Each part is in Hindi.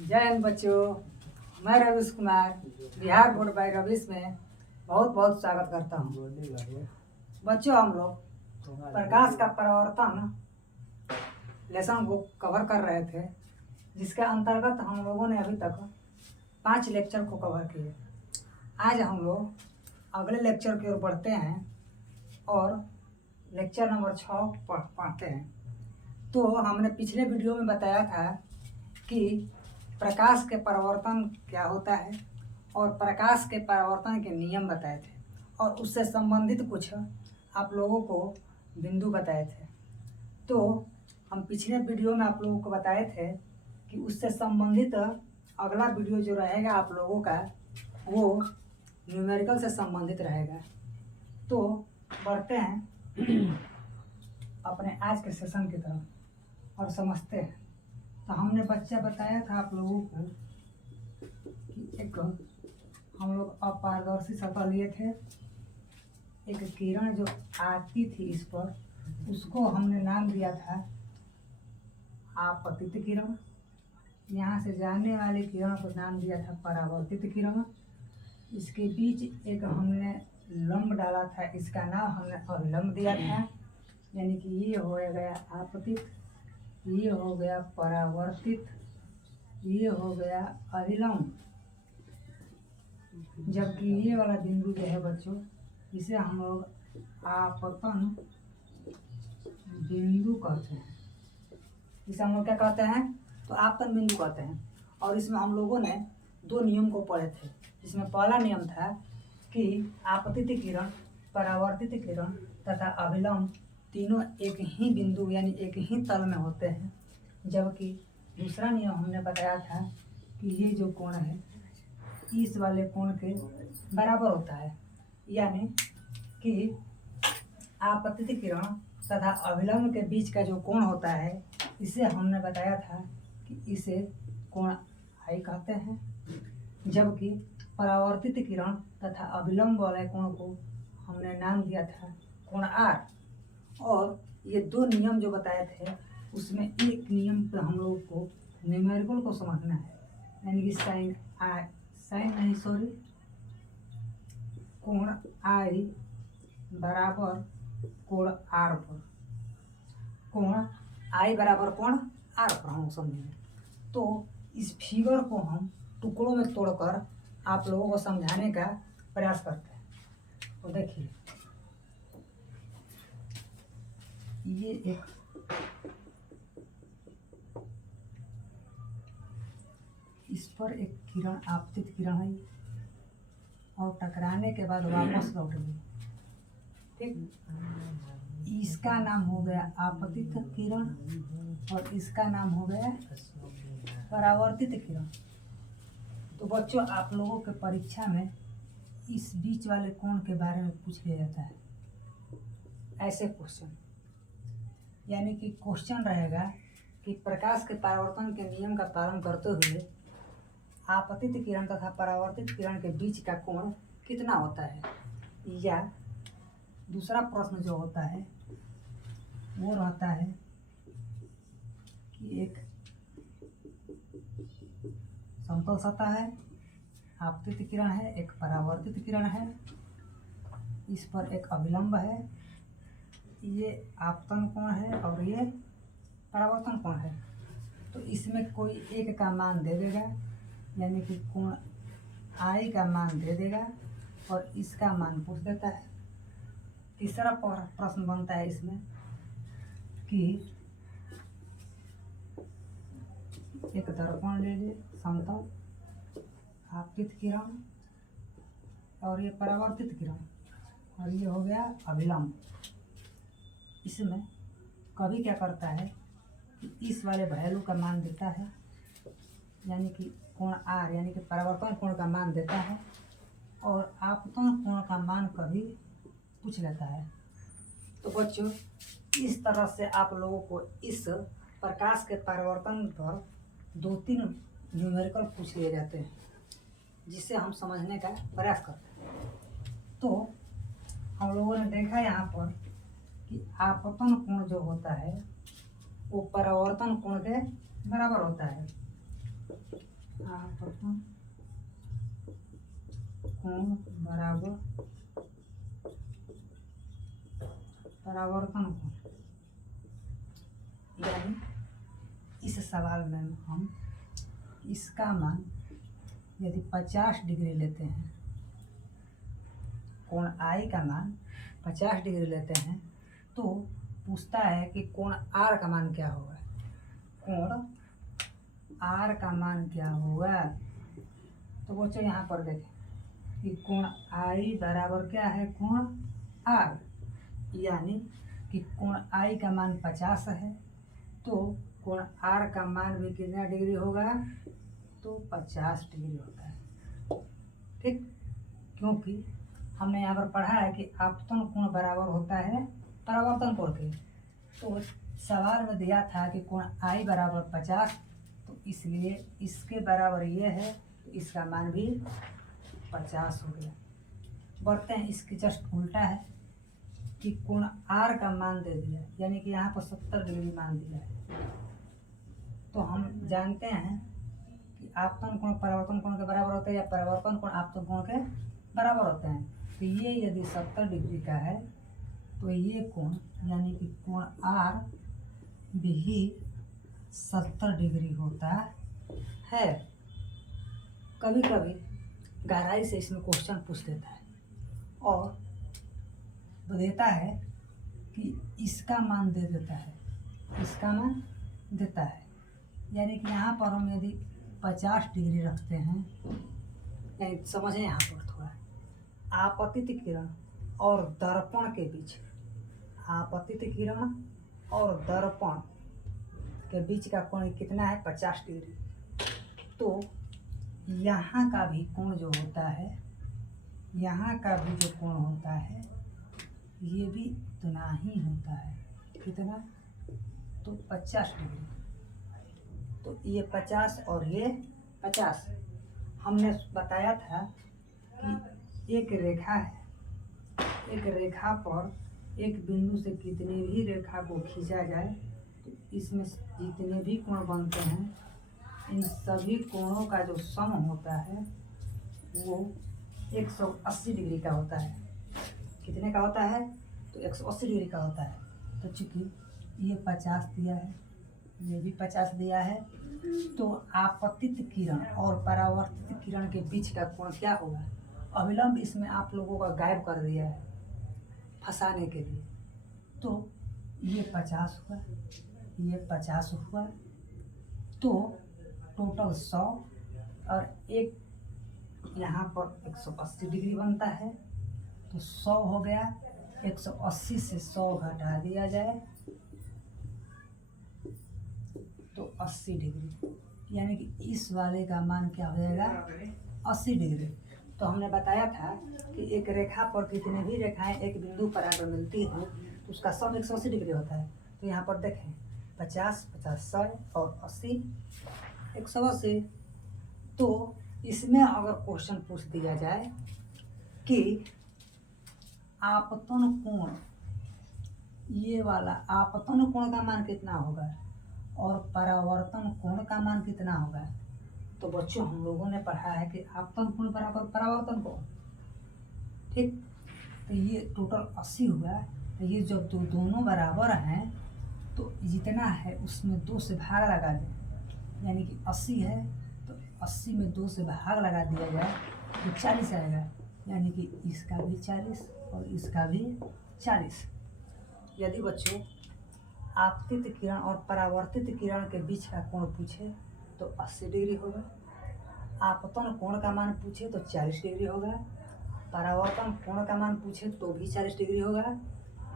जय हिंद बच्चों। मैं रवीश कुमार बिहार बोर्ड बाई रवीश में बहुत बहुत स्वागत करता हूँ। बच्चों, हम लोग प्रकाश का परावर्तन लेसन को कवर कर रहे थे, जिसके अंतर्गत हम लोगों ने अभी तक 5 लेक्चर को कवर किए। आज हम लोग अगले लेक्चर की ओर बढ़ते हैं और लेक्चर नंबर 6 पढ़ते हैं। तो हमने पिछले वीडियो में बताया था कि प्रकाश के परावर्तन क्या होता है और प्रकाश के परावर्तन के नियम बताए थे और उससे संबंधित कुछ आप लोगों को बिंदु बताए थे। तो हम पिछले वीडियो में आप लोगों को बताए थे कि उससे संबंधित अगला वीडियो जो रहेगा आप लोगों का, वो न्यूमेरिकल से संबंधित रहेगा। तो बढ़ते हैं अपने आज के सेशन की तरफ और समझते हैं। तो हमने बताया था आप लोगों को कि एक हम लोग अपारदर्शी सतह लिए थे। एक किरण जो आती थी इस पर, उसको हमने नाम दिया था आपतित किरण। यहाँ से जाने वाली किरण को नाम दिया था परावर्तित किरण। इसके बीच एक हमने लंब डाला था, इसका नाम हमने अभिलंब दिया था। यानी कि ये हो गया आपतित, ये हो गया परावर्तित, ये हो गया अभिलंब। जबकि ये वाला बिंदु जो है बच्चों, इसे हम लोग आपतन बिंदु कहते हैं। इसे हम लोग क्या कहते हैं? तो आपतन बिंदु कहते हैं। और इसमें हम लोगों ने 2 नियम को पढ़े थे, जिसमें पहला नियम था कि आपतित किरण, परावर्तित किरण तथा अभिलंब तीनों एक ही बिंदु यानी एक ही तल में होते हैं। जबकि दूसरा नियम हमने बताया था कि ये जो कोण है इस वाले कोण के बराबर होता है। यानी कि आपतित किरण तथा अभिलंब के बीच का जो कोण होता है, इसे हमने बताया था कि इसे कोण आई कहते हैं। जबकि परावर्तित किरण तथा अभिलंब वाले कोण को हमने नाम दिया था कोण आर। और ये 2 नियम जो बताए थे, उसमें एक नियम पे हम लोग को न्यूमेरिकल को समझना है। यानी कि कोण आई बराबर कोण आर पर, कोण आई बराबर कोण आर पर हम समझेंगे। तो इस फिगर को हम टुकड़ों में तोड़कर आप लोगों को समझाने का प्रयास करते हैं। तो देखिए, ये एक इस पर एक किरण आपतित किरण है और टकराने के बाद वापस लौट गई। ठीक, इसका नाम हो गया आपतित किरण और इसका नाम हो गया परावर्तित किरण। तो बच्चों, आप लोगों के परीक्षा में इस बीच वाले कोण के बारे में पूछ लिया जाता है, ऐसे क्वेश्चन। यानी कि क्वेश्चन रहेगा कि प्रकाश के परावर्तन के नियम का पालन करते हुए आपतित किरण तथा परावर्तित किरण के बीच का कोण कितना होता है। या दूसरा प्रश्न जो होता है वो रहता है कि एक समतल सतह है, आपतित किरण है, एक परावर्तित किरण है, इस पर एक अभिलंब है, ये आपतन कोण है और ये परावर्तन कोण है। तो इसमें कोई एक का मान दे देगा, यानी कि कोण आई का मान दे देगा और इसका मान पूछ देता है। तीसरा प्रश्न बनता है इसमें कि एक दर्पण ले ले समतल, आपतित किरण और ये परावर्तित किरण, और ये हो गया अभिलंब। इसमें कभी क्या करता है कि इस वाले वैल्यू का मान देता है, यानी कि कोण आर यानी कि परावर्तन कोण का मान देता है और आपतन कोण का मान कभी पूछ लेता है। तो बच्चों, इस तरह से आप लोगों को इस प्रकाश के परावर्तन पर 2-3 न्यूमेरिकल पूछ लिए जाते हैं, जिसे हम समझने का प्रयास करते हैं। तो हम लोगों ने देखा यहाँ पर कि आपतन कोण जो होता है वो परावर्तन कोण के बराबर होता है। आपतन कोण बराबर परावर्तन कोण। यानी इस सवाल में हम इसका मान यदि 50 डिग्री लेते हैं, कोण आई का मान 50 डिग्री लेते हैं, तो पूछता है कि कोण आर का मान क्या होगा। कोण आर का मान क्या होगा। तो बच्चों यहाँ पर देखें कि कोण आई बराबर क्या है, कोण आर। यानी कि कोण आई का मान 50 है, तो कोण आर का मान भी कितना डिग्री होगा, तो 50 डिग्री होता है। ठीक, क्योंकि हमने यहाँ पर पढ़ा है कि आपतन कोण बराबर होता है परावर्तन कोण के। तो सवाल में दिया था कि कोण आई बराबर 50, तो इसलिए इसके बराबर ये है, तो इसका मान भी 50 हो गया। बढ़ते हैं, इसके जस्ट उल्टा है कि कोण आर का मान दे दिया, यानी कि यहाँ पर 70 डिग्री मान दिया है। तो हम जानते हैं कि आपतन कोण परावर्तन कोण के बराबर होते हैं या परावर्तन कोण आपतन कोण के बराबर होते हैं। तो ये यदि 70 डिग्री का है, तो ये कोण यानी कि कोण आर भी 70 डिग्री होता है। कभी कभी गहराई से इसमें क्वेश्चन पूछ देता है और देता है कि इसका मान दे देता है, इसका मान देता है। यानी कि यहाँ पर हम यदि 50 डिग्री रखते हैं, नहीं समझें यहाँ पर थोड़ा, आपतित किरण और दर्पण के बीच, आपतित किरण और दर्पण के बीच का कोण कितना है, 50 डिग्री। तो यहाँ का भी कोण जो होता है, यहाँ का भी जो कोण होता है, ये भी उतना ही होता है। कितना, तो 50 डिग्री। तो ये 50 और ये 50। हमने बताया था कि एक रेखा है, एक रेखा पर एक बिंदु से कितनी भी रेखा को खींचा जाए, तो इसमें जितने भी कोण बनते हैं, इन सभी कोणों का जो सम होता है वो 180 डिग्री का होता है। कितने का होता है, तो 180 डिग्री का होता है। तो चूंकि ये 50 दिया है, ये भी 50 दिया है, तो आपतित किरण और परावर्तित किरण के बीच का कोण क्या होगा। अविलंब इसमें आप लोगों का गायब कर दिया है फंसाने के लिए। तो ये 50 हुआ, ये 50 हुआ, तो टोटल 100 और एक यहाँ पर 180 डिग्री बनता है। तो 100 हो गया, 180 से 100 घटा दिया जाए तो 80 डिग्री, यानी कि इस वाले का मान क्या हो जाएगा, 80 डिग्री। तो हमने बताया था कि एक रेखा पर कितने भी रेखाएं एक बिंदु पर अगर मिलती हो, तो उसका सम 180 डिग्री होता है। तो यहाँ पर देखें 50, 50, 100 और 80, 180। तो इसमें अगर क्वेश्चन पूछ दिया जाए कि आपतन कोण, ये वाला आपतन कोण का मान कितना होगा और परावर्तन कोण का मान कितना होगा, तो बच्चों हम लोगों ने पढ़ा है कि आपतन कोण बराबर परावर्तन कोण। ठीक, तो ये टोटल 80 हुआ। तो ये जब दोनों बराबर हैं, तो जितना है उसमें 2 से भाग लगा दें, यानी कि 80 है तो 80 में 2 से भाग लगा दिया जाए तो 40 आएगा, यानी कि इसका भी 40 और इसका भी 40। यदि बच्चों आपतित किरण और परावर्तित किरण के बीच का कोण पूछे तो 80 डिग्री होगा, आपतन कोण का मान पूछे तो 40 डिग्री होगा, परावर्तन कोण का मान पूछे तो भी 40 डिग्री होगा।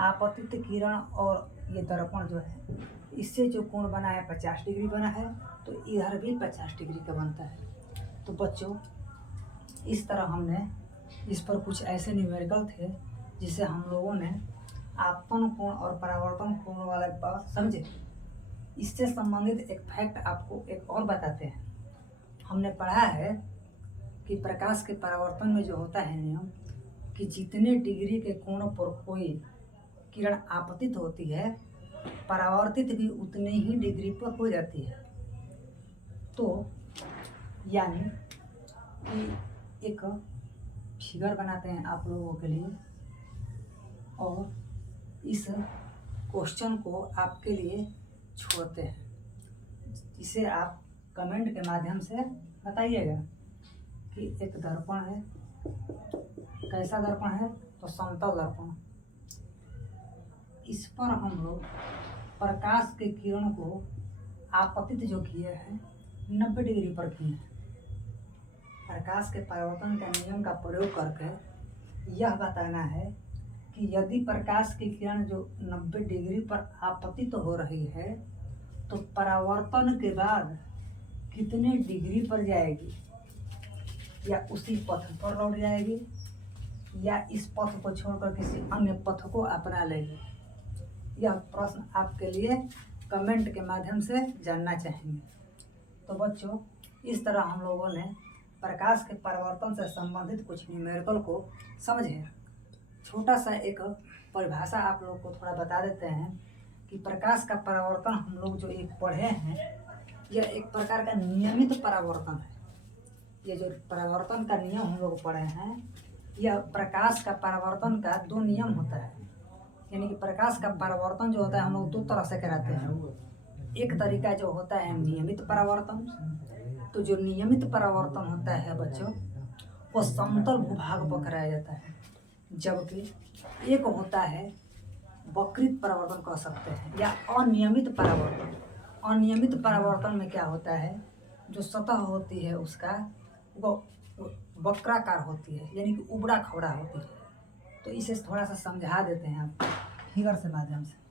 आपतित किरण और ये दर्पण जो है, इससे जो कोण बना है 50 डिग्री बना है, तो इधर भी 50 डिग्री का बनता है। तो बच्चों इस तरह हमने इस पर कुछ ऐसे न्यूमेरिकल थे जिसे हम लोगों ने आपतन कोण और परावर्तन कोण वाला बात समझे। इससे संबंधित एक फैक्ट आपको एक और बताते हैं। हमने पढ़ा है कि प्रकाश के परावर्तन में जो होता है नियम कि जितने डिग्री के कोण पर कोई किरण आपतित होती है, परावर्तित भी उतने ही डिग्री पर हो जाती है। तो यानी कि एक फिगर बनाते हैं आप लोगों के लिए और इस क्वेश्चन को आपके लिए छोड़ते हैं। इसे आप कमेंट के माध्यम से बताइएगा कि एक दर्पण है, कैसा दर्पण है, तो समतल दर्पण। इस पर हम लोग प्रकाश के किरण को आपतित जो किए हैं 90 डिग्री पर किए हैं। प्रकाश के परावर्तन का नियम का प्रयोग करके यह बताना है कि यदि प्रकाश की किरण जो 90 डिग्री पर आपतित हो रही है तो परावर्तन के बाद कितने डिग्री पर जाएगी, या उसी पथ पर लौट जाएगी या इस पथ को छोड़कर किसी अन्य पथ को अपना लेगी। यह प्रश्न आपके लिए कमेंट के माध्यम से जानना चाहेंगे। तो बच्चों, इस तरह हम लोगों ने प्रकाश के परावर्तन से संबंधित कुछ न्यूमेरिकल को समझे। छोटा सा एक परिभाषा आप लोग को थोड़ा बता देते हैं कि प्रकाश का परावर्तन हम लोग जो एक पढ़े हैं यह एक प्रकार का नियमित परावर्तन है। ये जो परावर्तन का नियम हम लोग पढ़े हैं, यह प्रकाश का परावर्तन का 2 नियम होता है। यानी कि प्रकाश का परावर्तन जो होता है हम लोग 2 तरह से कराते हैं। एक तरीका जो होता है नियमित परावर्तन। तो जो नियमित परावर्तन होता है बच्चों, वो समतल भूभाग पर कराया जाता है, जबकि एक होता है वक्रित परावर्तन कह सकते हैं या अनियमित परावर्तन। अनियमित परावर्तन में क्या होता है, जो सतह होती है उसका वो वक्राकार होती है, यानी कि उबड़ा खबड़ा होती है। तो इसे थोड़ा सा समझा देते हैं आप फिगर से माध्यम से।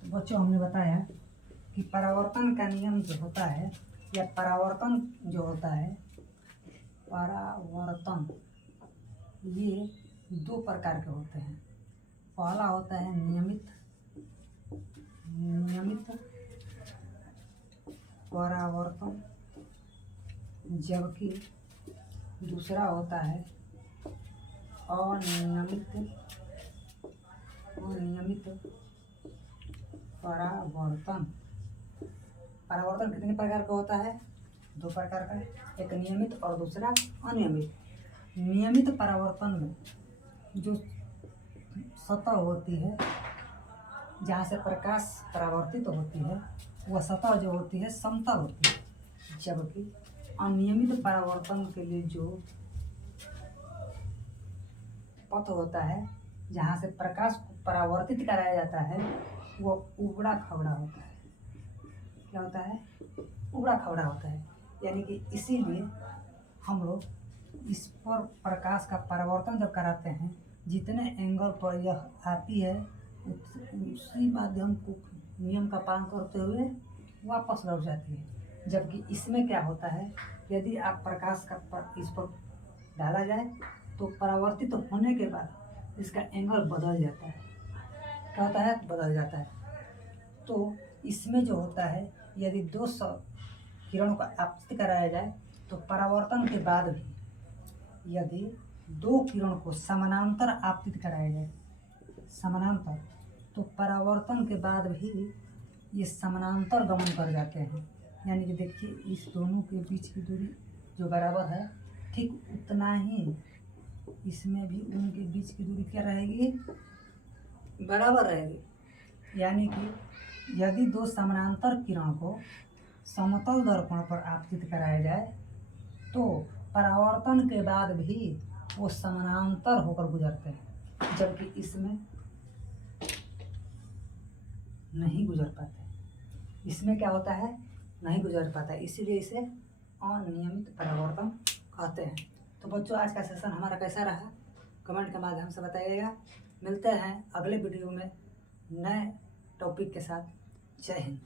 तो बच्चों, हमने बताया कि परावर्तन का नियम जो होता है या परावर्तन जो होता है, परावर्तन ये 2 प्रकार के होते हैं। पहला होता है नियमित परावर्तन, जबकि दूसरा होता है अनियमित परावर्तन। परावर्तन कितने प्रकार का होता है? 2 प्रकार का, एक नियमित और दूसरा अनियमित। नियमित परावर्तन में जो सतह होती है जहाँ से प्रकाश परावर्तित होती है वह सतह जो होती है समतल होती है, जबकि अनियमित परावर्तन के लिए जो पथ होता है जहाँ से प्रकाश को परावर्तित कराया जाता है वो उबड़ा खबड़ा होता है। क्या होता है? उबड़ा खबड़ा होता है। यानी कि इसीलिए हम लोग इस पर प्रकाश का परावर्तन जब कराते हैं, जितने एंगल पर यह आती है उसी माध्यम को नियम का पालन करते हुए वापस लौट जाती है। जबकि इसमें क्या होता है, यदि आप प्रकाश का इस पर डाला जाए तो परावर्तित होने के बाद इसका एंगल बदल जाता है। क्या होता है? बदल जाता है। तो इसमें जो होता है, यदि 2 किरणों का आपतित कराया जाए तो परावर्तन के बाद भी यदि 2 किरण को समानांतर आपतित कराया जाए, समानांतर, तो परावर्तन के बाद भी ये समानांतर गमन कर जाते हैं। यानी कि देखिए, इस दोनों के बीच की दूरी जो बराबर है, ठीक उतना ही इसमें भी उनके बीच की दूरी क्या रहेगी? बराबर रहेगी। यानी कि यदि 2 समानांतर किरण को समतल दर्पण पर आपतित कराया जाए तो परावर्तन के बाद भी वो समानांतर होकर गुजरते हैं, जबकि इसमें नहीं गुजर पाते। इसमें क्या होता है? नहीं गुजर पाता, इसीलिए इसे अनियमित परावर्तन कहते हैं। तो बच्चों, आज का सेशन हमारा कैसा रहा कमेंट के माध्यम से बताइएगा। मिलते हैं अगले वीडियो में नए टॉपिक के साथ। जय हिंद।